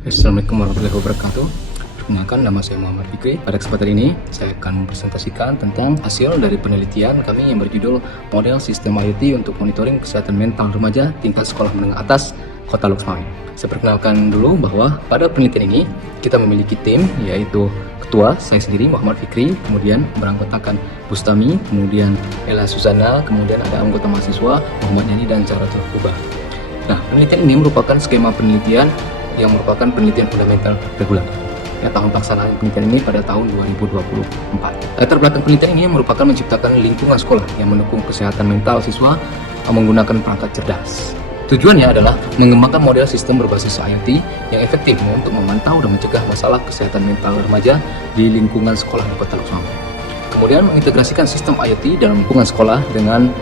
Assalamualaikum warahmatullahi wabarakatuh. Perkenalkan, nama saya Muhammad Fikri. Pada kesempatan ini saya akan mempresentasikan tentang hasil dari penelitian kami yang berjudul Model Sistem IoT untuk Monitoring Kesehatan Mental Remaja Tingkat Sekolah Menengah Atas Kota Loksmawe. Saya perkenalkan dulu bahwa pada penelitian ini kita memiliki tim, yaitu ketua saya sendiri Muhammad Fikri, kemudian beranggotakan Bustami, kemudian Ella Susana, kemudian ada anggota mahasiswa Muhammad Yani dan Zahratul Kubah. Nah, penelitian ini merupakan skema penelitian yang merupakan penelitian fundamental reguler. Ya, tahun pelaksanaan penelitian ini pada tahun 2024. Latar belakang penelitian ini merupakan menciptakan lingkungan sekolah yang mendukung kesehatan mental siswa menggunakan perangkat cerdas. Tujuannya adalah mengembangkan model sistem berbasis IoT yang efektif untuk memantau dan mencegah masalah kesehatan mental remaja di lingkungan sekolah di Kota Loksmawe. Kemudian mengintegrasikan sistem IoT dalam lingkungan sekolah dengan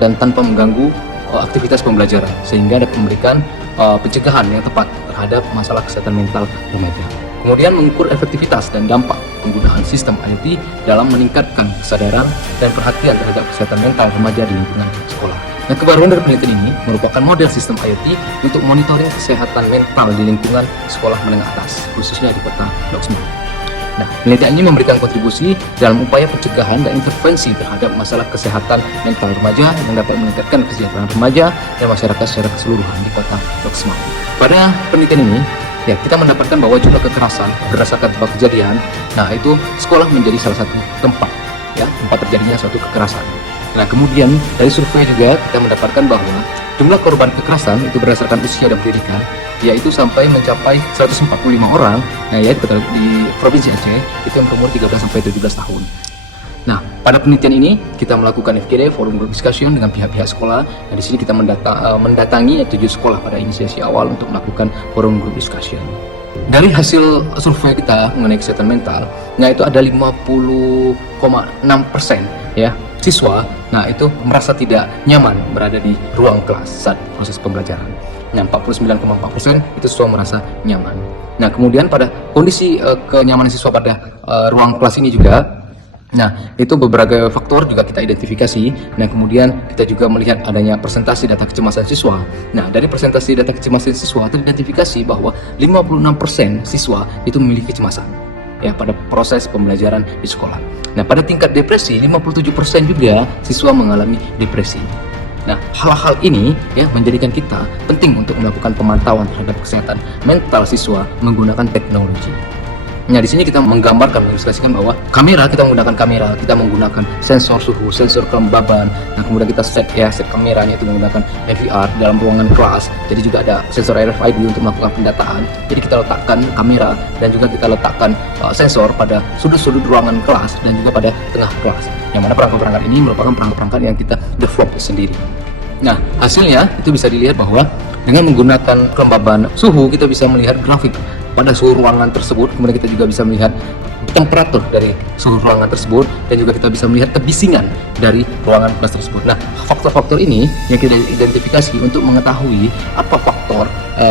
dan tanpa mengganggu aktivitas pembelajaran, sehingga dapat memberikan pencegahan yang tepat terhadap masalah kesehatan mental remaja. Kemudian mengukur efektivitas dan dampak penggunaan sistem IoT dalam meningkatkan kesadaran dan perhatian terhadap kesehatan mental remaja di lingkungan sekolah. Nah, kebaruan dari penelitian ini merupakan model sistem IoT untuk monitoring kesehatan mental di lingkungan sekolah menengah atas, khususnya di Kota Loksmawe. Nah, penelitian ini memberikan kontribusi dalam upaya pencegahan dan intervensi terhadap masalah kesehatan mental remaja yang dapat meningkatkan kesejahteraan remaja dan masyarakat secara keseluruhan di Kota Loksmawe. Pada penelitian ini, ya, kita mendapatkan bahwa jumlah kekerasan berdasarkan tempat kejadian, nah itu sekolah menjadi salah satu tempat terjadinya suatu kekerasan. Nah, kemudian dari survei juga kita mendapatkan bahwa jumlah korban kekerasan itu berdasarkan usia dan pendidikan, yaitu sampai mencapai 145 orang, nah yaitu di Provinsi Aceh itu yang berumur 13 sampai 17 tahun. Nah, pada penelitian ini kita melakukan FGD, forum group discussion dengan pihak-pihak sekolah. Nah, di sini kita mendatangi 7 sekolah pada inisiasi awal untuk melakukan forum group discussion. Dari hasil survei kita mengenai kesehatan mental, nah itu ada 50,6% ya siswa, nah itu merasa tidak nyaman berada di ruang kelas saat proses pembelajaran. Nah, 49,4% itu siswa merasa nyaman. Nah, kemudian pada kondisi kenyamanan siswa pada ruang kelas ini juga, nah itu beberapa faktor juga kita identifikasi. Nah, kemudian kita juga melihat adanya presentasi data kecemasan siswa. Nah, dari presentasi data kecemasan siswa teridentifikasi bahwa 56% siswa itu memiliki kecemasan ya pada proses pembelajaran di sekolah. Nah, pada tingkat depresi 57% juga siswa mengalami depresi. Nah, hal-hal ini ya menjadikan kita penting untuk melakukan pemantauan terhadap kesehatan mental siswa menggunakan teknologi. Nah, di sini kita menggambarkan, mengilustrasikan bahwa kita menggunakan kamera, kita menggunakan sensor suhu, sensor kelembaban. Nah, kemudian kita set kameranya itu menggunakan NVR dalam ruangan kelas. Jadi juga ada sensor RFID untuk melakukan pendataan. Jadi kita letakkan kamera dan juga kita letakkan sensor pada sudut-sudut ruangan kelas dan juga pada tengah kelas. Yang mana perangkat-perangkat ini merupakan perangkat-perangkat yang kita develop sendiri. Nah, hasilnya itu bisa dilihat bahwa dengan menggunakan kelembaban suhu kita bisa melihat grafik pada suhu ruangan tersebut, kemudian kita juga bisa melihat temperatur dari suhu ruangan tersebut dan juga kita bisa melihat kebisingan dari ruangan kelas tersebut. Nah, faktor-faktor ini yang kita identifikasi untuk mengetahui apa faktor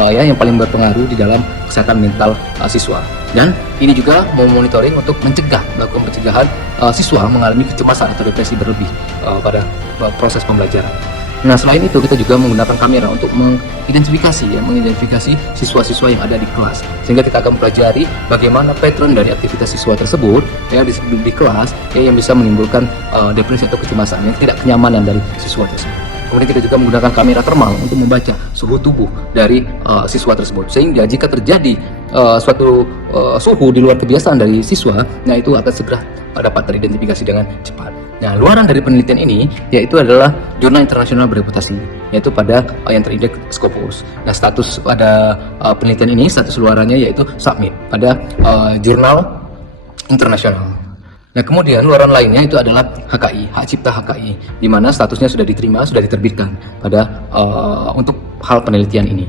yang paling berpengaruh di dalam kesehatan mental siswa. Dan ini juga memonitoring untuk melakukan pencegahan siswa mengalami kecemasan atau depresi berlebih pada proses pembelajaran. Nah, selain itu kita juga menggunakan kamera untuk mengidentifikasi siswa-siswa yang ada di kelas, sehingga kita akan mempelajari bagaimana pattern dari aktivitas siswa tersebut ya di kelas ya, yang bisa menimbulkan depresi atau kecemasan, yang tidak kenyamanan dari siswa tersebut. Kemudian kita juga menggunakan kamera termal untuk membaca suhu tubuh dari siswa tersebut, sehingga jika terjadi suatu suhu di luar kebiasaan dari siswa, nah itu akan segera dapat teridentifikasi dengan cepat. Nah, luaran dari penelitian ini yaitu adalah jurnal internasional bereputasi, yaitu pada yang terindeks Scopus. Nah, status pada penelitian ini, status luarannya yaitu submit pada jurnal internasional. Nah, kemudian luaran lainnya itu adalah HKI, hak cipta HKI, di mana statusnya sudah diterima, sudah diterbitkan pada untuk hal penelitian ini.